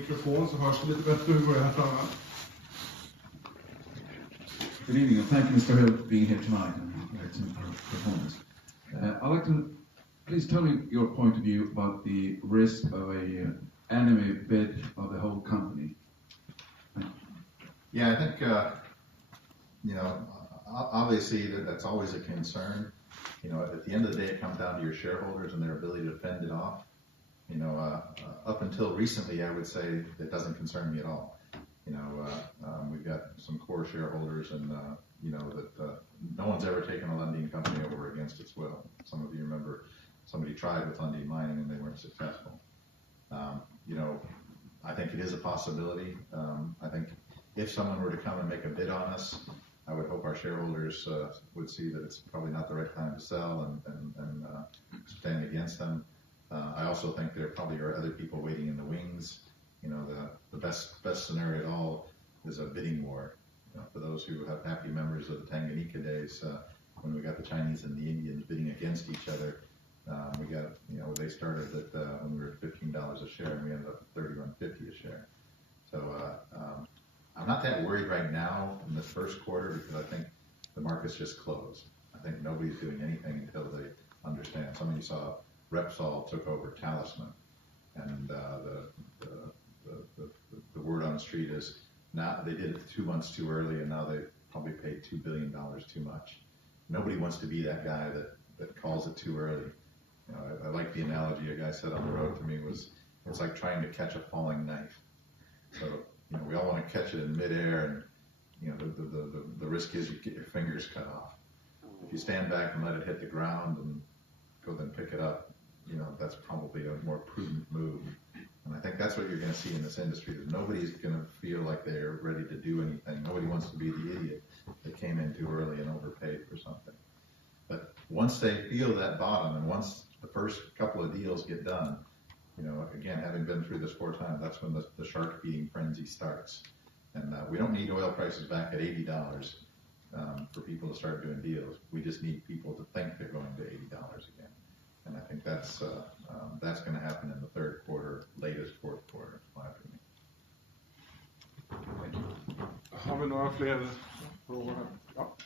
mikrofon så hörs det lite bättre hur här framme. Good evening, and thank you, Mr. Hill, for being here tonight and excellent performance. I'd like to please tell me your point of view about the risk of a enemy bid of the whole company. Yeah, I think obviously that's always a concern. At the end of the day, it comes down to your shareholders and their ability to fend it off. Up until recently, I would say it doesn't concern me at all. We've got some core shareholders, and that no one's ever taken a Lundin company over against its will. Some of you remember somebody tried with Lundin Mining and they weren't successful. I think it is a possibility. I think if someone were to come and make a bid on us, I would hope our shareholders would see that it's probably not the right time to sell and stand against them. I also think there probably are other people waiting in the wings. The best scenario at all is a bidding war. For those who have happy memories of the Tanganyika days, when we got the Chinese and the Indians bidding against each other, they started at when we were at $15 a share, and we ended up at $31.50 a share. So I'm not that worried right now in this first quarter because I think the market's just closed. I think nobody's doing anything until they understand. Some of you saw Repsol took over Talisman, and the word on the street is now they did it 2 months too early, and now they probably paid $2 billion too much. Nobody wants to be that guy that calls it too early. I like the analogy a guy said on the road to me was, it's like trying to catch a falling knife. So, we all want to catch it in midair, and, the risk is you get your fingers cut off. If you stand back and let it hit the ground and go then pick it up, that's probably a more prudent move. And I think that's what you're going to see in this industry, is nobody's going to feel like they're ready to do anything. Nobody wants to be the idiot that came in too early and overpaid for something. But once they feel that bottom, and once the first couple of deals get done, again, having been through this 4 times, that's when the shark feeding frenzy starts. And we don't need oil prices back at $80 for people to start doing deals. We just need people to think they're going to $80 again. And I think that's going to happen in the third quarter, latest fourth quarter, in my opinion. Thank you. Har vi några fler frågor här? Ja.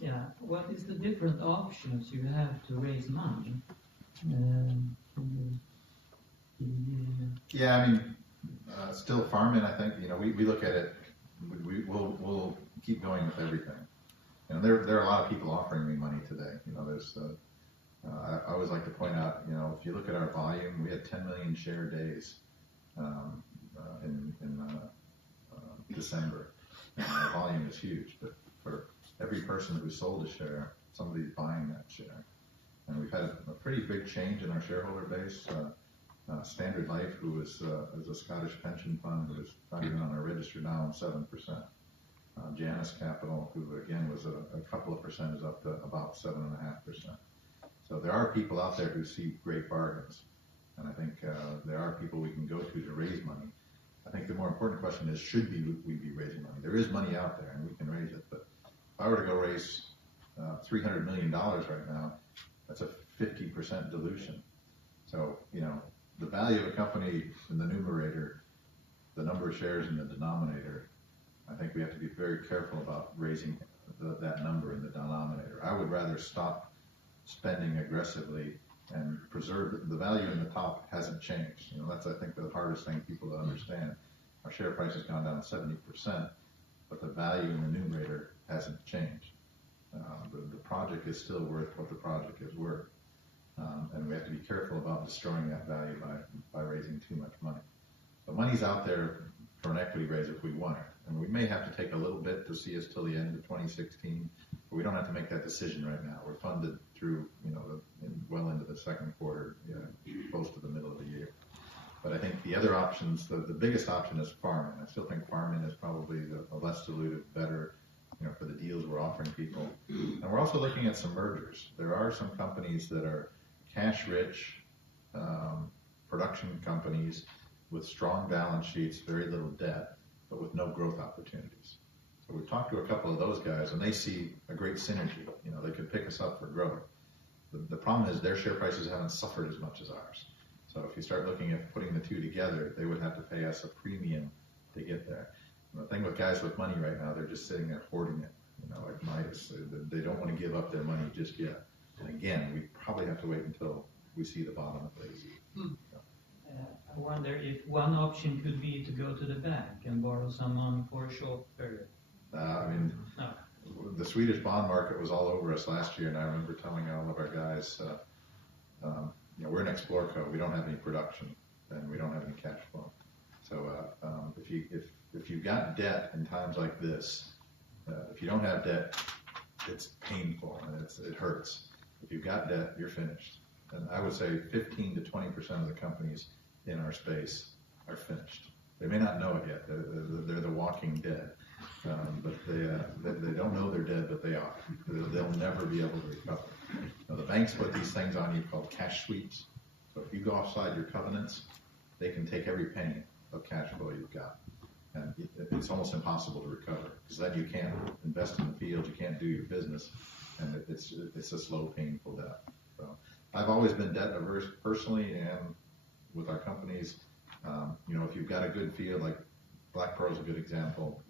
Yeah, what is the different options you have to raise money? Yeah, I mean, still farming, I think, we look at it, we'll keep going with everything. There are a lot of people offering me money today. I always like to point out, if you look at our volume, we had 10 million share days in December. And our volume is huge, but for every person who sold a share, somebody's buying that share. And we've had a pretty big change in our shareholder base. Standard Life, who is a Scottish pension fund, who is not even on our register now, on 7%. Janus Capital, who again was a couple of percent, is up to about 7.5%. So there are people out there who see great bargains. And I think there are people we can go to raise money. I think the more important question is, should we be raising money? There is money out there, and we can raise it. But if I were to go raise $300 million right now, that's a 50% dilution. So, the value of a company in the numerator, the number of shares in the denominator, I think we have to be very careful about raising that number in the denominator. I would rather stop spending aggressively and preserve the value in the top hasn't changed. That's, I think, the hardest thing people to understand. Our share price has gone down 70%, but the value in the numerator hasn't changed. The project is still worth what the project is worth. And we have to be careful about destroying that value by raising too much money. The money's out there for an equity raise if we want it. And we may have to take a little bit to see us till the end of 2016, but we don't have to make that decision right now. We're funded through, well into the second quarter, close to the middle of the year. But I think the other options, the biggest option is farming. I still think farming is probably the less dilutive, better, for the deals we're offering people. And we're also looking at some mergers. There are some companies that are cash-rich production companies with strong balance sheets, very little debt, but with no growth opportunities. So we've talked to a couple of those guys, and they see a great synergy. They could pick us up for growth. The problem is their share prices haven't suffered as much as ours. So if you start looking at putting the two together, they would have to pay us a premium to get there. And the thing with guys with money right now, they're just sitting there hoarding it, like Midas. They don't want to give up their money just yet. And again, we probably have to wait until we see the bottom of things. I wonder if one option could be to go to the bank and borrow some money for a short period. No. The Swedish bond market was all over us last year, and I remember telling all of our guys, we're an Explorco. We don't have any production, and we don't have any cash flow. So if you've got debt in times like this, if you don't have debt, it's painful and it hurts. If you've got debt, you're finished. And I would say 15 to 20% of the companies in our space are finished. They may not know it yet. They're the walking dead. But they don't know they're dead, but they are. They'll never be able to recover. Now, the banks put these things on you called cash sweeps. So if you go outside your covenants, they can take every penny of cash flow you've got. And it's almost impossible to recover, because then you can't invest in the field, you can't do your business, and it's a slow, painful debt. So I've always been debt averse personally, and with our companies, if you've got a good field, like Black Pearl is a good example.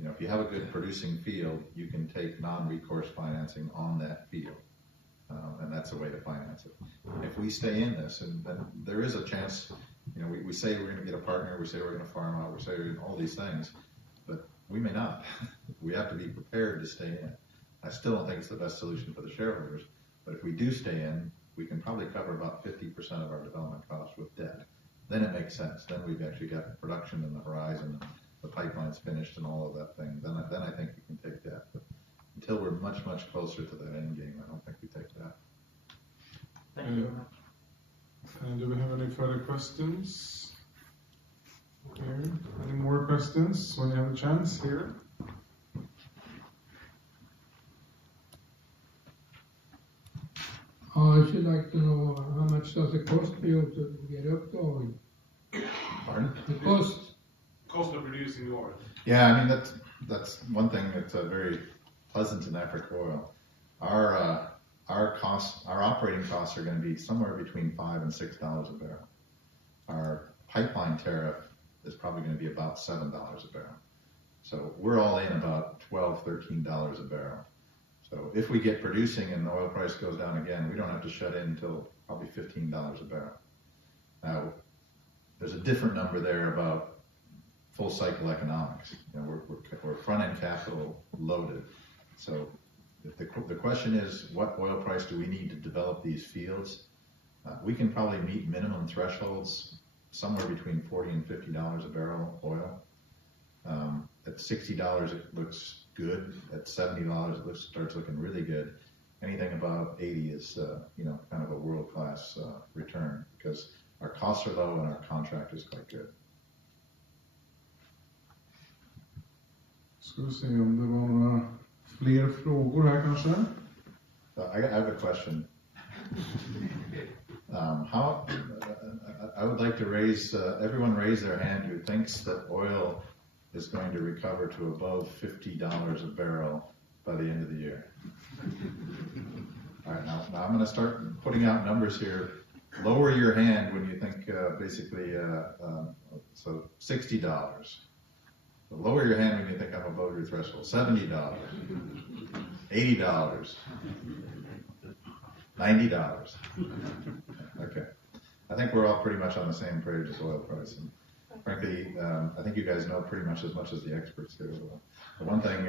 If you have a good producing field, you can take non-recourse financing on that field, and that's a way to finance it. If we stay in this, and then there is a chance, we say we're going to get a partner, we say we're going to farm out, we say we're going to all these things, but we may not. We have to be prepared to stay in. I still don't think it's the best solution for the shareholders, but if we do stay in, we can probably cover about 50% of our development costs with debt. Then it makes sense. Then we've actually got production in the horizon, the pipeline's finished and all of that thing. Then I think we can take debt. But until we're much, much closer to that end game, I don't think we take that. Thank you very much. And do we have any further questions? Here. Any more questions when you have a chance here? I should like to know how much does it cost for you to get up to oil? Pardon? The cost. Cost of producing oil. Yeah, that's one thing that's very pleasant in Africa Oil. Our operating costs are going to be somewhere between $5 and $6 a barrel. Our pipeline tariff is probably going to be about $7 a barrel. So we're all in about $12, $13 a barrel. So if we get producing and the oil price goes down again, we don't have to shut in until probably $15 a barrel. Now, there's a different number there about full cycle economics. We're front end capital loaded. So if the question is, what oil price do we need to develop these fields? We can probably meet minimum thresholds somewhere between $40 and $50 a barrel oil. At $60, it looks good. At $70, it starts looking really good. Anything above 80 is, kind of a world-class return, because our costs are low and our contract is quite good. Ska vi se om det var några fler frågor här kanske? I have a question. I would like to everyone raise their hand who thinks that oil is going to recover to above $50 a barrel by the end of the year. All right, now I'm going to start putting out numbers here. Lower your hand when you think so $60. So lower your hand when you think I'm above your threshold. $70, $80, $90. Okay. I think we're all pretty much on the same page as oil price. And frankly, I think you guys know pretty much as the experts do. The one thing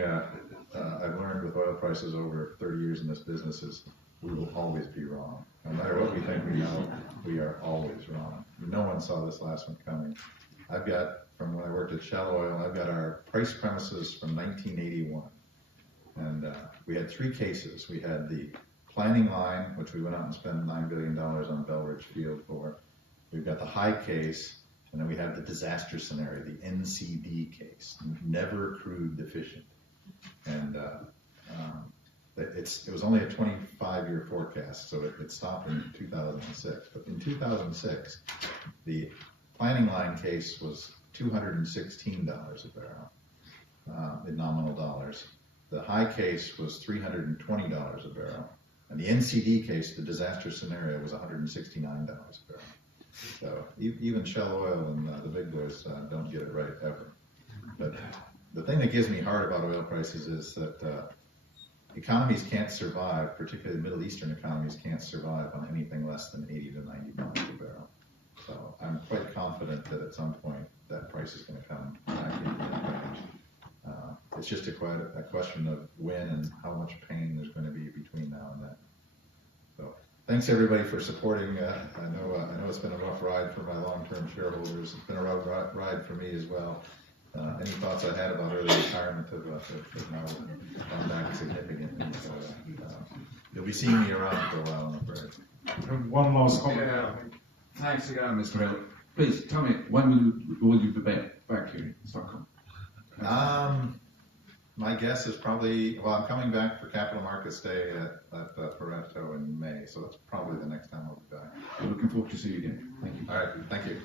I've learned with oil prices over 30 years in this business is we will always be wrong. No matter what we think we know, we are always wrong. No one saw this last one coming. I've got, from when I worked at Shell Oil, I've got our price premises from 1981. And we had three cases. We had the planning line, which we went out and spent $9 billion on Belridge Field for. We've got the high case, and then we have the disaster scenario, the NCD case, never crude deficient. And it was only a 25-year forecast, so it stopped in 2006. But in 2006, the planning line case was $216 a barrel in nominal dollars. The high case was $320 a barrel. And the NCD case, the disaster scenario, was $169 a barrel. So even Shell Oil and the big boys don't get it right ever. But the thing that gives me heart about oil prices is that economies can't survive, particularly Middle Eastern economies can't survive on anything less than 80 to 90 dollars a barrel. So I'm quite confident that at some point that price is going to come back into that range. It's just a question of when and how much pain there's going to be between now and then. So thanks everybody for supporting. I know it's been a rough ride for my long-term shareholders. It's been a rough ride for me as well. Any thoughts I had about early retirement have now come back significantly. So you'll be seeing me around for a while, I'm afraid. And one last comment. Yeah. Thanks again, Mr. Hill. Please tell me, when will you be back here in Stockholm? My guess is probably, well, I'm coming back for Capital Markets Day at Pareto in May, so that's probably the next time I'll be back. I'm looking forward to see you again. Thank you. All right, thank you.